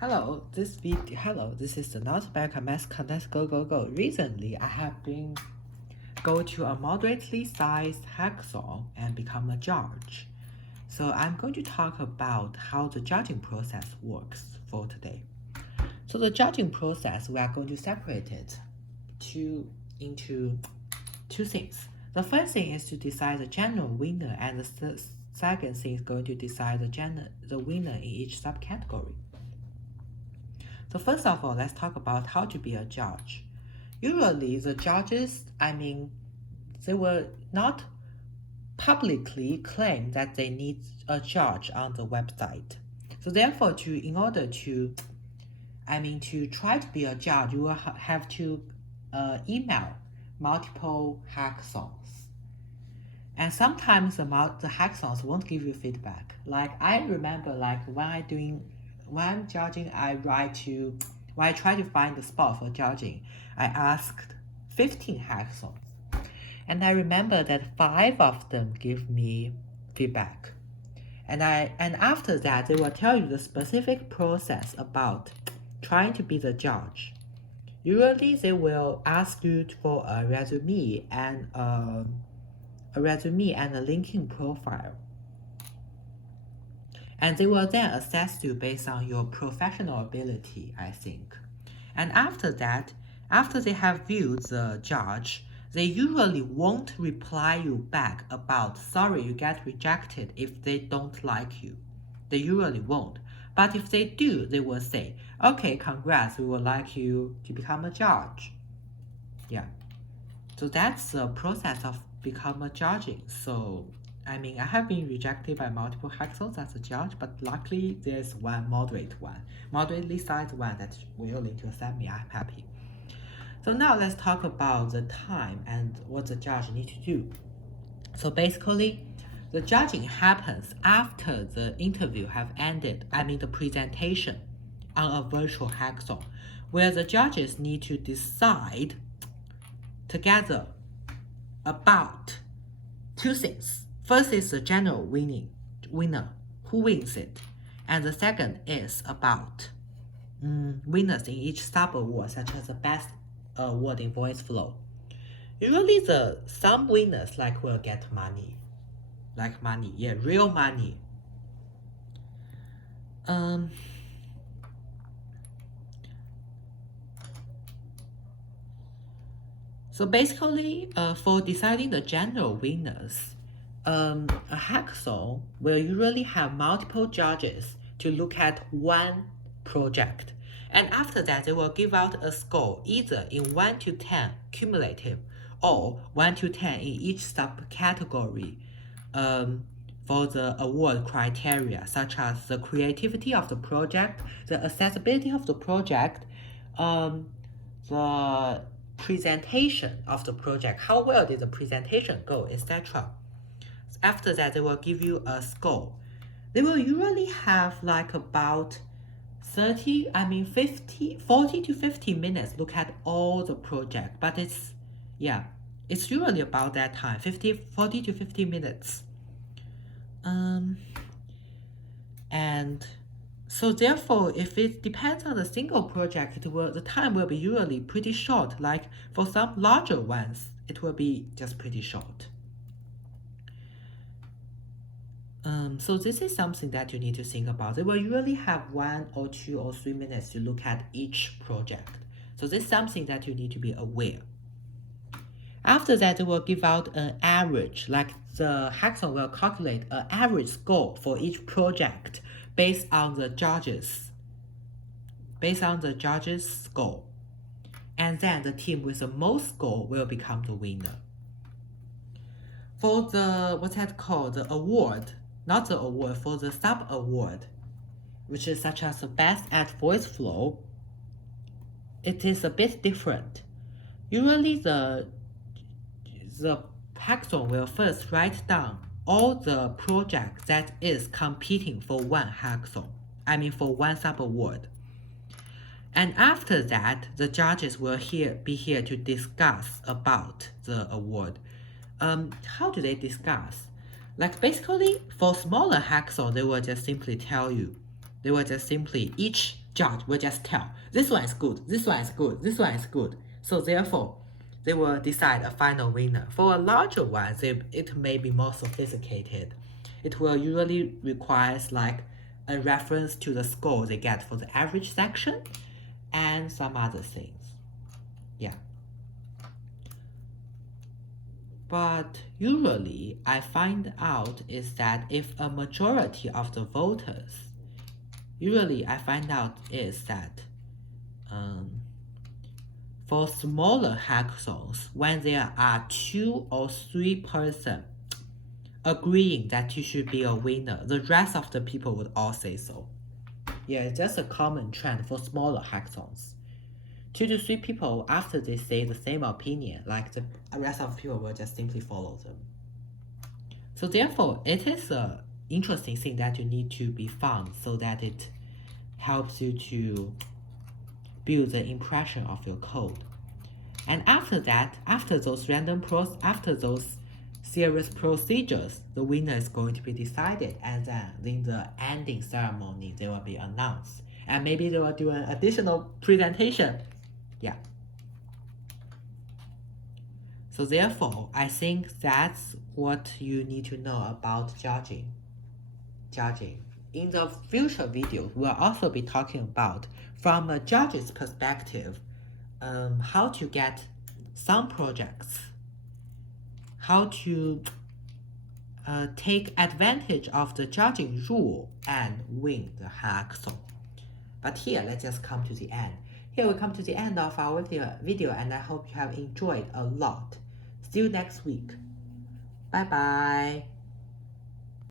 Hello, this is the Not Back Mass Contest Go. Recently, I have been go to a moderately sized hackathon and become a judge. So I'm going to talk about how the judging process works for today. So the judging process, we are going to separate it into two things. The first thing is to decide the general winner, and the second thing is going to decide the winner in each subcategory. So first of all, let's talk about how to be a judge. Usually the judges, they will not publicly claim that they need a judge on the website. So therefore, to try to be a judge, you will have to email multiple hackathons. And sometimes the hackathons won't give you feedback. Like I remember, when I'm judging, when I try to find the spot for judging, I asked 15 hackathons. And I remember that 5 of them give me feedback. And after that, they will tell you the specific process about trying to be the judge. Usually, they will ask you for a resume and a LinkedIn profile. And they will then assess you based on your professional ability, I think. And after that, after they have viewed the judge, they usually won't reply you back about, sorry, you get rejected if they don't like you. They usually won't. But if they do, they will say, okay, congrats, we would like you to become a judge. Yeah. So that's the process of become a judging. So I have been rejected by multiple hackathons as a judge, but luckily there's one moderately sized one that's willing to accept me. I'm happy. So now let's talk about the time and what the judge need to do. So basically, the judging happens after the interview have ended, the presentation on a virtual hackathon, where the judges need to decide together about two things. First is the general winner, who wins it. And the second is about winners in each sub-award, such as the best award in voice flow. Usually some winners will get money. Real money. So basically, for deciding the general winners, a hackathon will usually have multiple judges to look at one project. And after that, they will give out a score either in 1 to 10 cumulative or 1 to 10 in each subcategory for the award criteria, such as the creativity of the project, the accessibility of the project, the presentation of the project, how well did the presentation go, etc. After that, they will give you a score. They will usually have about 40 to 50 minutes look at all the project, but it's usually about that time, 40 to 50 minutes. And so therefore, if it depends on the single project, the time will be usually pretty short. Like for some larger ones, it will be just pretty short. So this is something that you need to think about. They will usually have 1 or 2 or 3 minutes to look at each project. So this is something that you need to be aware. After that, they will give out an average, like the hackathon will calculate an average score for each project based on the judges score. And then the team with the most score will become the winner. For the, the award, not the award, for the sub-award, which is such as the best at voice flow, it is a bit different. Usually the hackathon will first write down all the projects that is competing for one hackathon, for one sub-award. And after that, the judges will be here to discuss about the award. How do they discuss? Basically, for smaller hackathon, they will just simply tell you. They will just simply, each judge will just tell, this one is good, this one is good, this one is good. So therefore, they will decide a final winner. For a larger one, it may be more sophisticated. It will usually requires like a reference to the score they get for the average section and some other things. Yeah. But usually I find out is that if a majority of the voters, for smaller hackathons, when there are 2 or 3 persons agreeing that you should be a winner, the rest of the people would all say so. Yeah, it's just a common trend for smaller hackathons. 2 to 3 people, after they say the same opinion, like the rest of people will just simply follow them. So therefore, it is an interesting thing that you need to be found so that it helps you to build the impression of your code. And after that, after those serious procedures, the winner is going to be decided, and then in the ending ceremony, they will be announced. And maybe they will do an additional presentation. Yeah. So therefore, I think that's what you need to know about judging. In the future videos, we'll also be talking about, from a judge's perspective, how to get some projects, how to take advantage of the judging rule and win the hackathon. But here, let's just come to the end. Here we come to the end of our video, and I hope you have enjoyed a lot. See you next week. Bye bye.